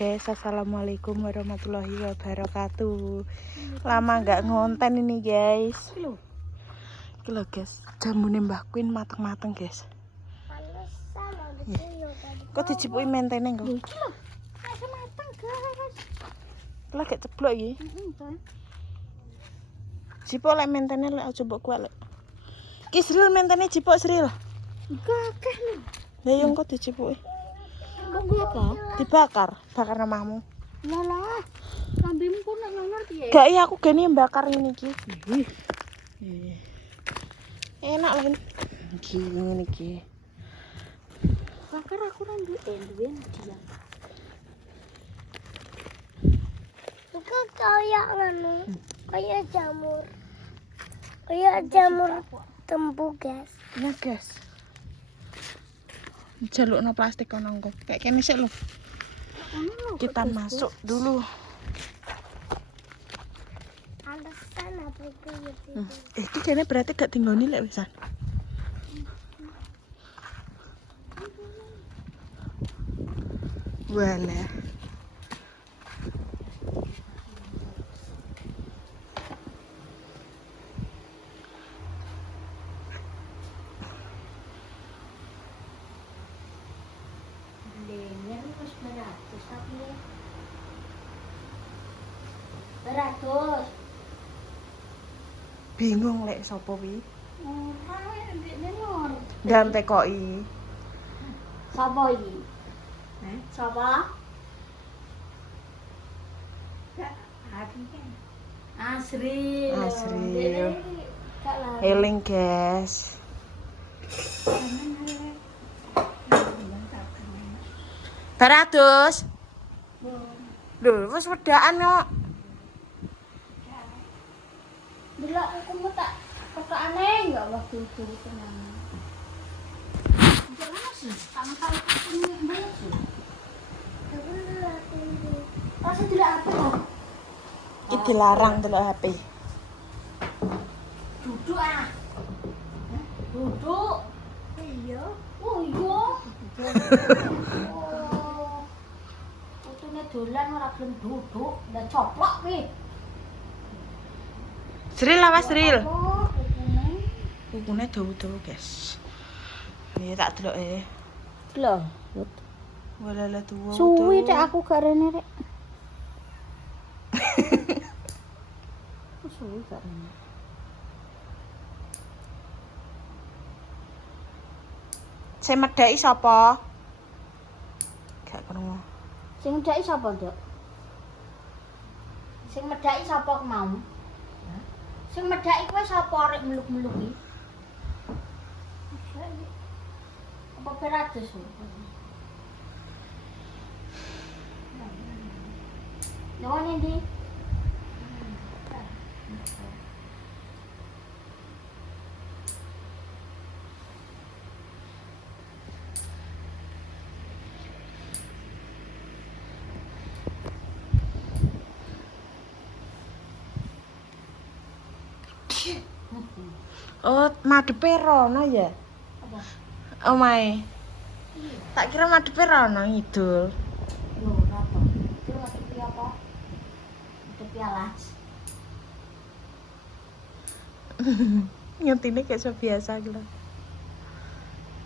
guys, assalamualaikum warahmatullahi wabarakatuh. Lama nggak ngonten ini guys. Kilo guys, jamune Mbah Queen mateng-mateng guys. Kok dicipuki mentene kok? Kilo, mateng guys. Lah gak ceblok iki. Cipok lek mentene lek aja mbok kuat lek. Ki Sril mentene cipok Sril. Gagah lho. Lah yo engko dicipuki. Mbok apa? Dibakar, bakar namahmu. Lah, lambemu kok nek nyor piye? Gak iya aku geni bakar ini ki. Enak lah ini. Iki ngene iki. Bakar aku ra duwe dia. Itu kayak anu, kayak jamur. Kayak jamur tempu, guys. Ya guys. Jalukno plastik kono engko. Kayak kene sik lho. Kita masuk dulu. Alasan apa itu ya? Iki kene berarti gak tinggoni lek wisan. Walah. Lenyer wis 100 tapi ya. 100. Bingung lek sapa wi. Ora ndekne lor. Dan tekoki. Sapa iki? Sapa? Asri. Asri. Eling guys. Baratus. Lho, wis wedaan kok. Delok aku mau tak aneh enggak waktu itu tenang. Jangan sih, sampai ini banyak sih. Rasa tidak apa? Iki dilarang delok HP. Duduk ah. Duduk. Iya. Oh iya. Oh. Putune dolan ora gelem duduk, ndak coplok kuwi. Sril awas Sril. Oh, putune. Kukune dawa-dawa guys. Iya tak deloke. Lho, Walala tuwa. suwi tek aku gak rene rek. Suwi gak rene. Sing medhaki sapa? Gak krungu. Sing medhaki sapa, Nduk? Sing medhaki sapa mau? Sing medhaki kowe sapa arek meluk-meluk iki? Apa beratus? Lawan ndi? Oh, madepe rono ya? Apa? Omae. Tak kira madepe rono ngidul. Lho, apa? Itu lagi apa? Itu pialas. Nyentine kayak so biasa gitu.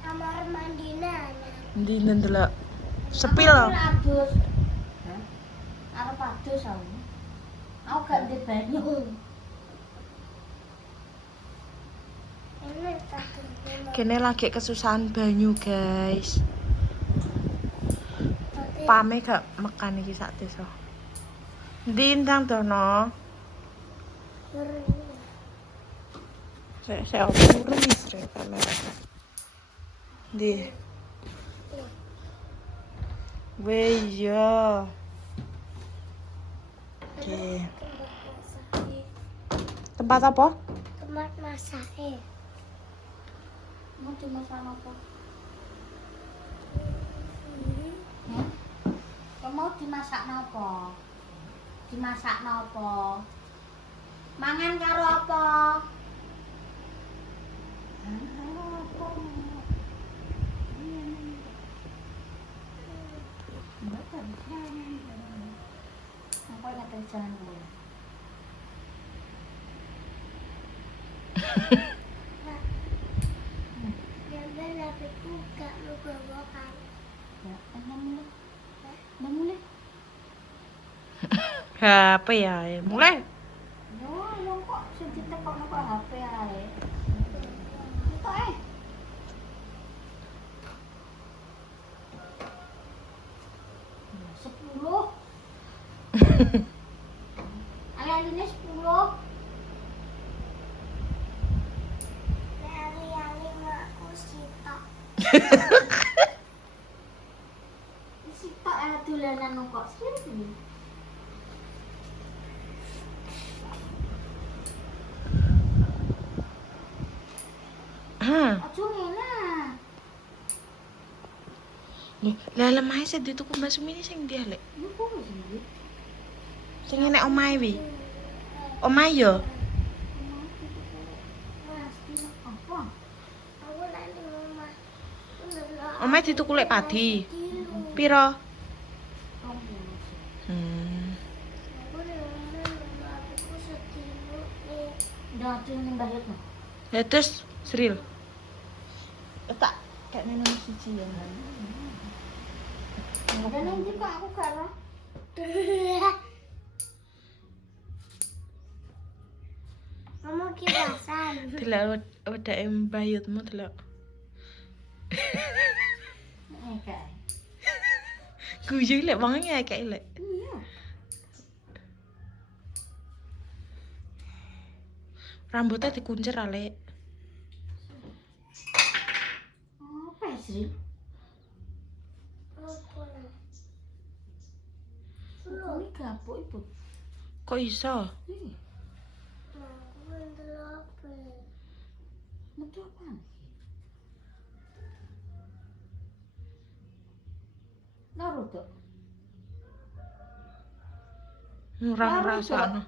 Kamar mandina. Ndi ndelok. Sepi lho. Adus. Hah? Arep adus aku. Aku gak ndek banyu. Ini satu. Kene lagi kesusahan banyu, guys. Pame gak mekan iki sak desa. Ndi ndang dono? Saya urung istri kamera. Ndi. Weh iya. Oke. Tempat apa? Tempat masak. Mau dimasak apa? Kamu dimasak napa? Dimasak napa? Mangan karo apa? jangan dulu. Gambar HP-ku gak mau bawakan. Ya, mulai. Udah mulai. Apa ya? Mulai. Yo, yang kok sing ditekokno kok HP ae. Entuk eh. Ya, 10. Alaline 10. Lali-lali makku sitok. Sitok dolanan kok sini. Aja ngene. Lah lemahe sing dituku Mbak Sumi ini sing ndi lek? Niku sih. Sing enek omahe wi. Omahe yo. Mas, ini apa? Aku nanti rumah. Ndelok Omahe dituku lek padi. tilu. Piro? Kamu. Aku di rumah ndelok HP-ku setilu nih. Udah ada yang mbah Yatno. Ya terus Sril. Tak kayak neneng siji ya. Udah nanti kok aku kalah. Kamu kirasan. Delok wedake Mbah Yutmu delok. Kayak. Guyu lek wong ngekek lek. Iya. Rambutnya dikuncer lek. Apa sih? Apa nih? Ini gapuk ibu. Kok iso? Ih, Aku ndelok HP. metu apaan? Naruto. Murah Laru, rasane.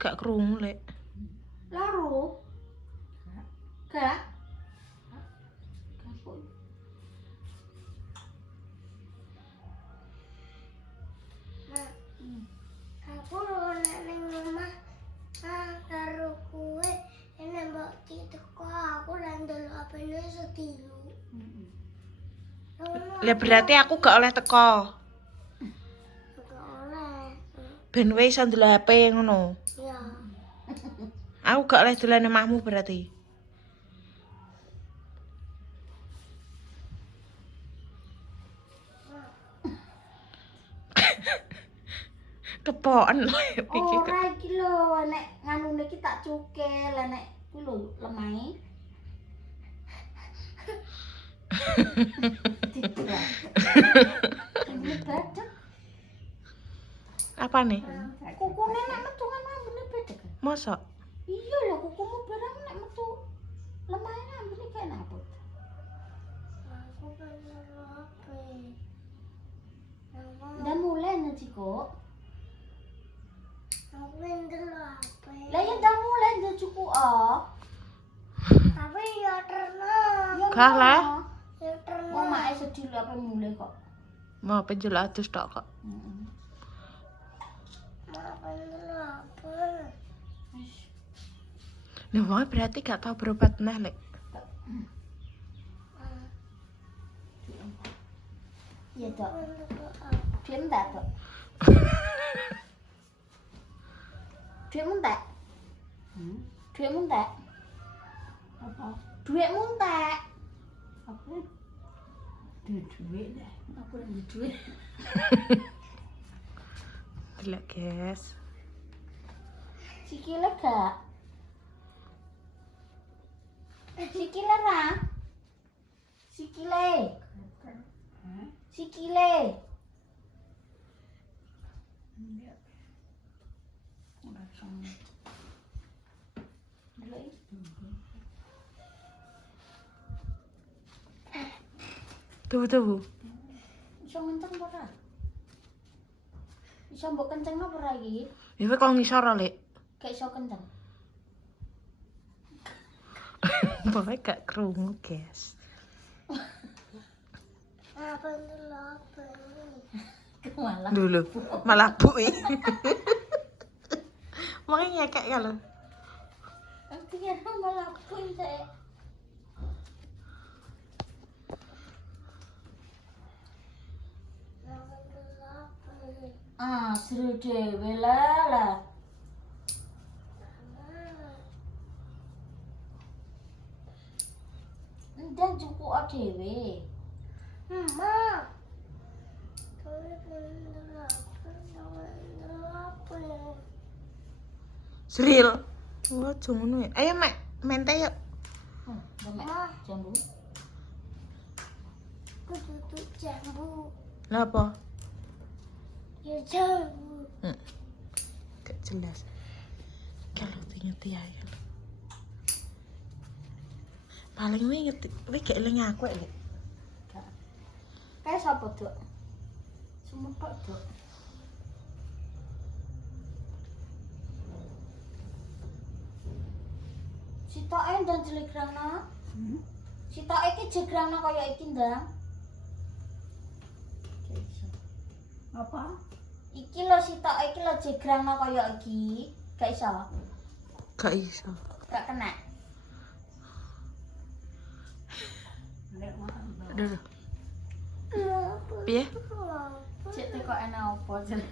Gak krungu lek. Laru. Gak. Gapuk. Nah, aku nek ning rumah karo kue enek mbok teko aku lan ndelok HP-ne setilu. Lah berarti aku gak oleh teko. Gak oleh. Ben wis iso ndelok HP ngono. Ya. Aku gak oleh dolan emahmu berarti. Kepoken iki. Ora iki lho, nek nganune ki tak cukel, nek ku lho lemahe. Tidak. Ini bedek. Apa nih? Kukune nek metu kan ambune bedek. Mosok? Iya lah kukumu barang nek metu lemahe ambune kayak napa? Aku pengen HP. Udah mulai nih kok. Aku pengen ndelok HP. Lah ya udah mulai udah cukup oh. Tapi ya terno. Gak lah. Ya terno. Mau mak sedih lu apa mulai kok. Mau penjel adus tok kok. Mau pengen ndelok HP. Nah, wong berarti gak tau berobat neh lek. Iya dok. Pengen ndelok HP. Diam tak dok. Duitmu tak? Duitmu tak? Apa? Duitmu tak? Apa? Duit dah. Aku lagi duit. Delok, guys. Sikile gak? Sikile ra? Sikile. Sikile. Ora sama. Delok. Tubu-tubu. Iso kenceng apa ora? Iso mbok kencengno apa ora iki? Ya kowe kok ngisor lek. Gak iso kenceng. Pokoke gak krungu, guys. Apa ndelok HP? Malah. Dulu malah bui. Makanya ngekek kalau. Kira malah pun saya. Ah, seru dhewe lah. Ndang cukup dhewe. Mama. Sril. Wah, ngono ya. Ayo, Mek, mente yuk. Demek jambu. Aku tutup jambu. Lah apa? Ya jambu. Gak jelas. Kalau ngerti ya. Paling ngerti, gak eling aku ya. Kayak sapa, Dok? Semut kok, Dok. Sitoke ndang jelegrana. Sitoke iki jegrana kaya iki ndang. Apa? Iki lho sitoke iki lho jegrana kaya iki. Gak iso. Gak iso. Gak kena. Aduh. Piye? Cek teko enak apa jen.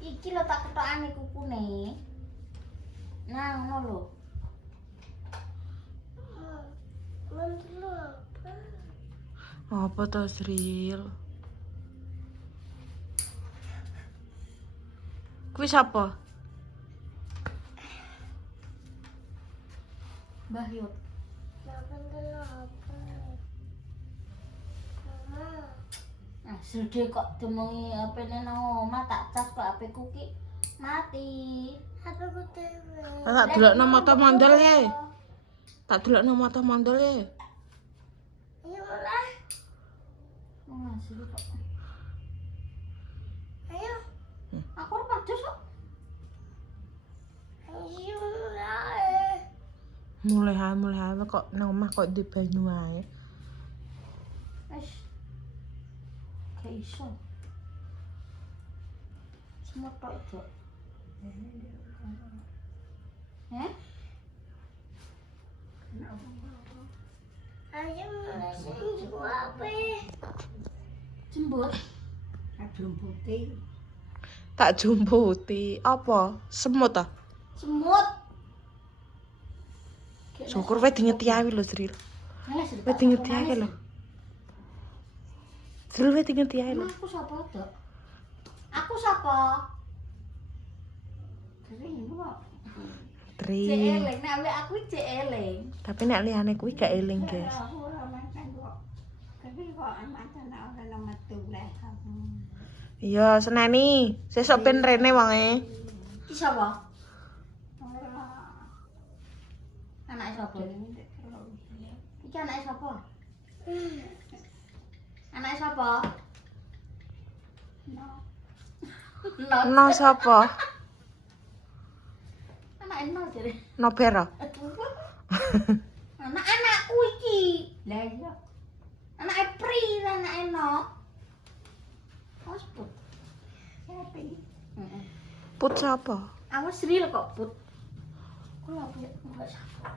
Iki lho tak ketokane kukune. Nah, ngono lho. Mantul apa? Apa to, Sril? Kuwi sapa? Mbah Yud. Mantul apa? Mama. Nah, sudah kok demongi HP-ne nang omah tak cas kok HP-ku ki mati. Apa ku dewe? Tak delokno mata mondol ya. Tak delokno mata mondol ya. Ayo mulai. Ngasih kok. Ayo. Aku ora padus kok. Ayo mulai. Mulai kok nang omah kok di banyu ae. Wis. Gak iso. Semut tok, Dok. Ayo mulai sing apa? Jembut. Jembuti. Tak jumputi. Apa? Semut ah? Semut. Syukur wae dingeti ae lho, Sril. Wae dingeti ae lho. Sril wae dingeti ae lho. Aku sapa, Dok? Aku sapa? Kering kok. Tri. Cek eling, nek ambek aku cek eling. Tapi nek liyane kuwi gak eling, guys. Aku ora mancan kok. Kering kok mancan ora metu leh. Iya, seneni. Sesuk ben rene wonge. Ki sapa? Anake sapa? Iki anake sapa? Anake sapa? No. No sapa? Anake no jare. No Bero. Anak-anakku iki. Lah iya. Anake Pri, anake no. Hosput. Siapa ini? Put sapa? Awas Sril kok, Put. Kula enggak sapa.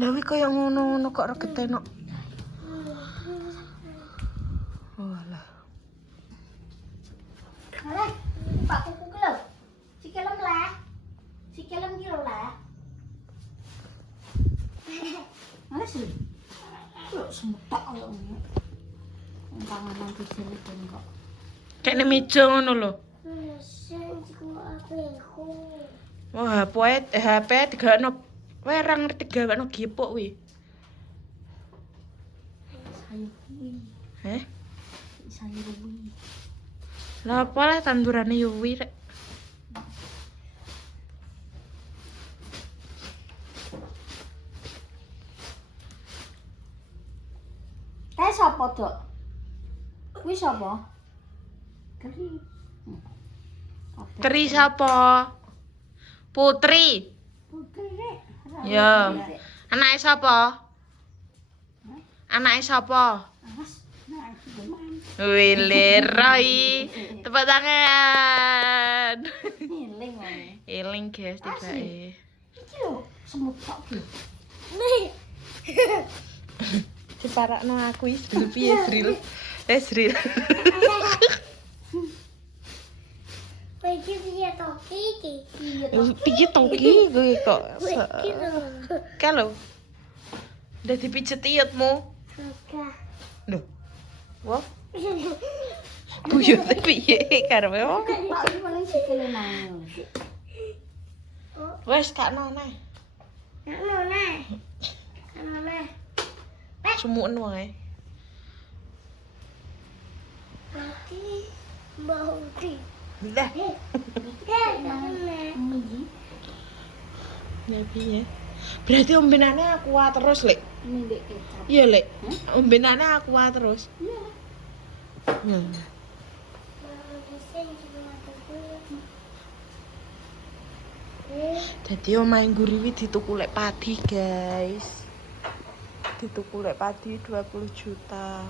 Lah wi koyo ngono-ngono kok regete no. Walah. Alah, Pak kuku ki lho. Sikilem lah. Sikilem ki lho lah. Alah Sril. Kok semutak kaya ngene. Tanganan dijelitin kok. Kayak meja ngono lho. Sing apa aku? Wah, HP digawekno wae ora ngerti gawekno gipuk wi. Sayur kuwi. Heh? Sayur kuwi. Lah apa lah tandurane Yuwi rek. Kae sapa, Dok? Kuwi sapa? Keri. Tri sapa? Putri. Putri rek. Ya. Anake sapa? Anake sapa? Awas, nah iki Wile Roy. Tepuk tangan. Ngiling wae. Eling guys tibake. Iki lho, semut tok lho. Nih. Diparakno aku is piye Sril. Sril. Bagi dia toki iki. Iya tok. Piye toki kowe kok. Bagi lo. Kalau udah dipijet iutmu. Suka. Loh. Wah, buyut piye karepe wong. Tak iki paling sikile nang. Wes gak noneh. Nona. Sumuken wae. Bagi mau di. Lah, Nona. ya piye? Berarti ombenane aqua terus, Lek. Ini ndek kecap. Iya, Lek. Ombenane aqua terus. Iya. Ya. Mau di sini juga aku. Jadi omahe Guriwi dituku lek padi, guys. Dituku lek padi 20 juta.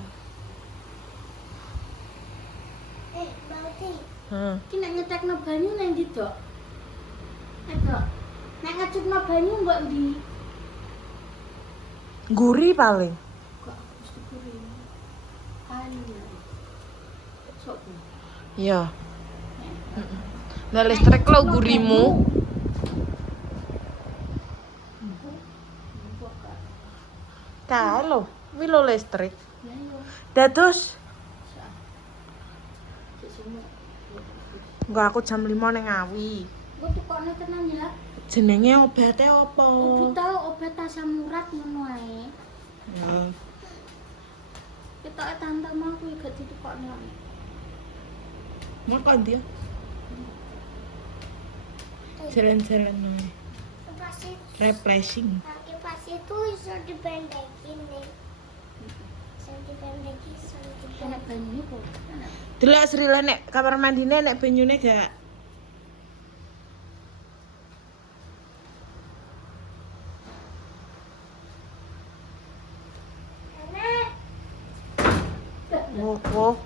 Bagi. Hah. Ki nek nyetekno banyu nang ndi, Dok? Dok. Nek ngecupno banyu mbok ndi? Guri paling. Kok mesti kuri. Kali ya. Sok. Iya. Nah, listrik lo gurimu. Kalau wilo listrik. Ya yo. Dados Cek semut. enggak aku jam 5 ning Ngawi. Kok tukokne tenan ya? Jenenge obate apa? Obat asam urat ngono ae. Ya. Ketoke tante mau kuwi gak ditukokne wae. Makan dia. Jalan-jalan ae. Pas itu. Refreshing. Kaki pas itu bisa dipendekin nih. Bisa dipendekin, bisa Enak dipendekin. banyune kok. Enak. Delok Srila nek kamar mandine nek banyune gak. Enak.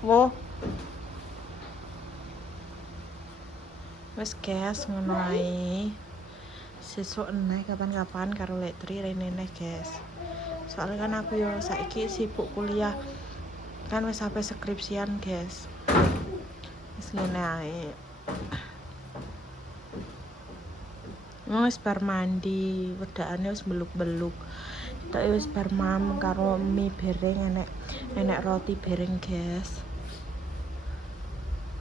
Woh. Wes guys, ngono ae. Sesuk eneh kapan-kapan karo Lek Tri rene neh, guys. Soalnya kan aku yo saiki sibuk kuliah. Kan wis sampai skripsian, guys. Wis ngene ae. Wis bar mandi, wedakane wis beluk-beluk. Tak wis bar mam karo mie bereng enek roti bereng, guys.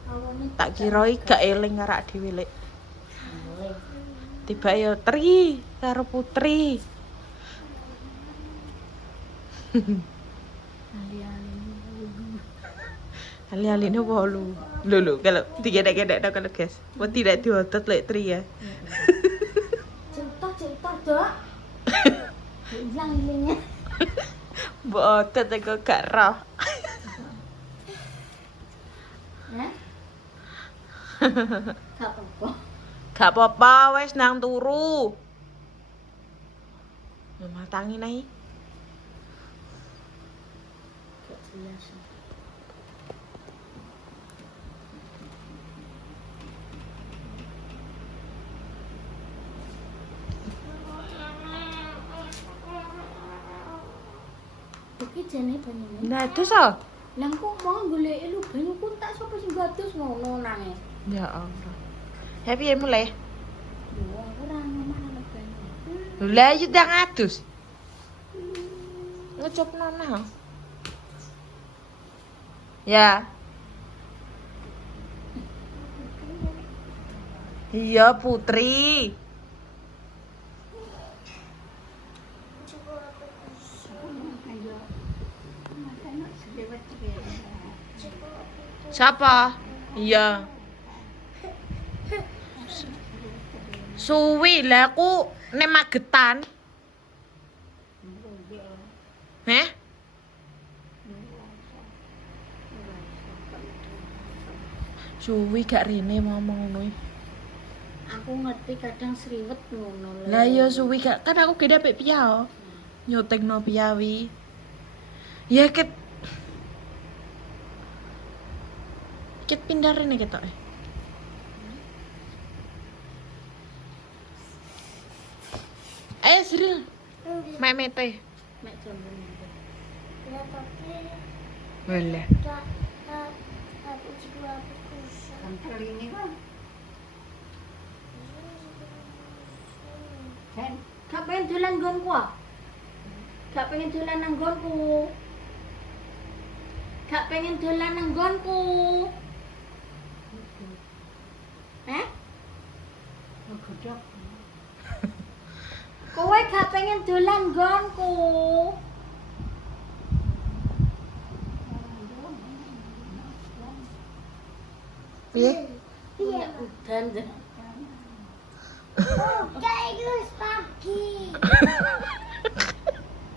Awone Tak kiroi gak eling karo dhewe Lek. Tiba yo Tri karo Putri. Ali-aline wolu. Lho, kalau digedek-gedek kalau guys. Mau tidak diotot Lek Tri ya. cerita, Dok. Hilang ilingnya. Mbok otot aku gak roh. Hah? Gak apa-apa. Gak apa-apa wes nang turu. Matangi nai. Gak jelas. Iki jane banyune. Nah, terus ah. Lah kok mau goleki lu banyu ku tak sapa sing gadus ngono nange. Ya Allah. Happy ya mulai. Yo ora ngomong ana banyu. Lah yo ndang adus. Ngecop nana. Ya. Iya Putri. Coba aku Ayo. Makanya selewat juga. coba aku Siapa? Iya. Suwi lah aku nek Magetan. Heh? Suwi gak rene ngomong ngono. Aku ngerti kadang sriwet ngono lho. Lah ya suwi gak kan aku gede pek piao. Nyutingno piawi. Ya ket Kit pindah rene ketok. Ayo Sril, mek mete. Mek jambu ini. Ya tapi Boleh. aku juga kusah. Kantor ini kan. Kan, gak pengen dolan nggonku ah. Gak pengen dolan nang nggonku. Gak pengen dolan nang nggonku. Eh? Ngegodok. Kowe gak pengen dolan nggonku. Piye? Iya. Udan. Oh, kayak pagi.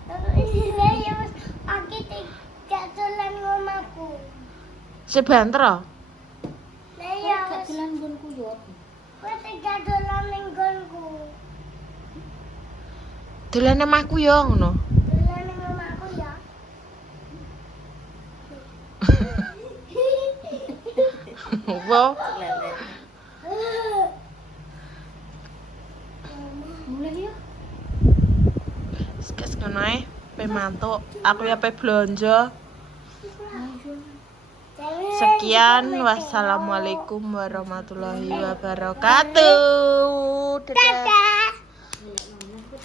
Terus saya mas pagi tidak dolan ngomaku. Sebentar. Saya Gak dolan nggonku yo. Kowe tidak dolan nenggonku. Dolan emahku yo ngono. Dolan neng ngomaku ya. Wo, Mulai yo. sekes ngono ae. Pe mantuk, aku ya pe blonjo. Sekian, wassalamualaikum warahmatullahi wabarakatuh. Dadah. Dadah.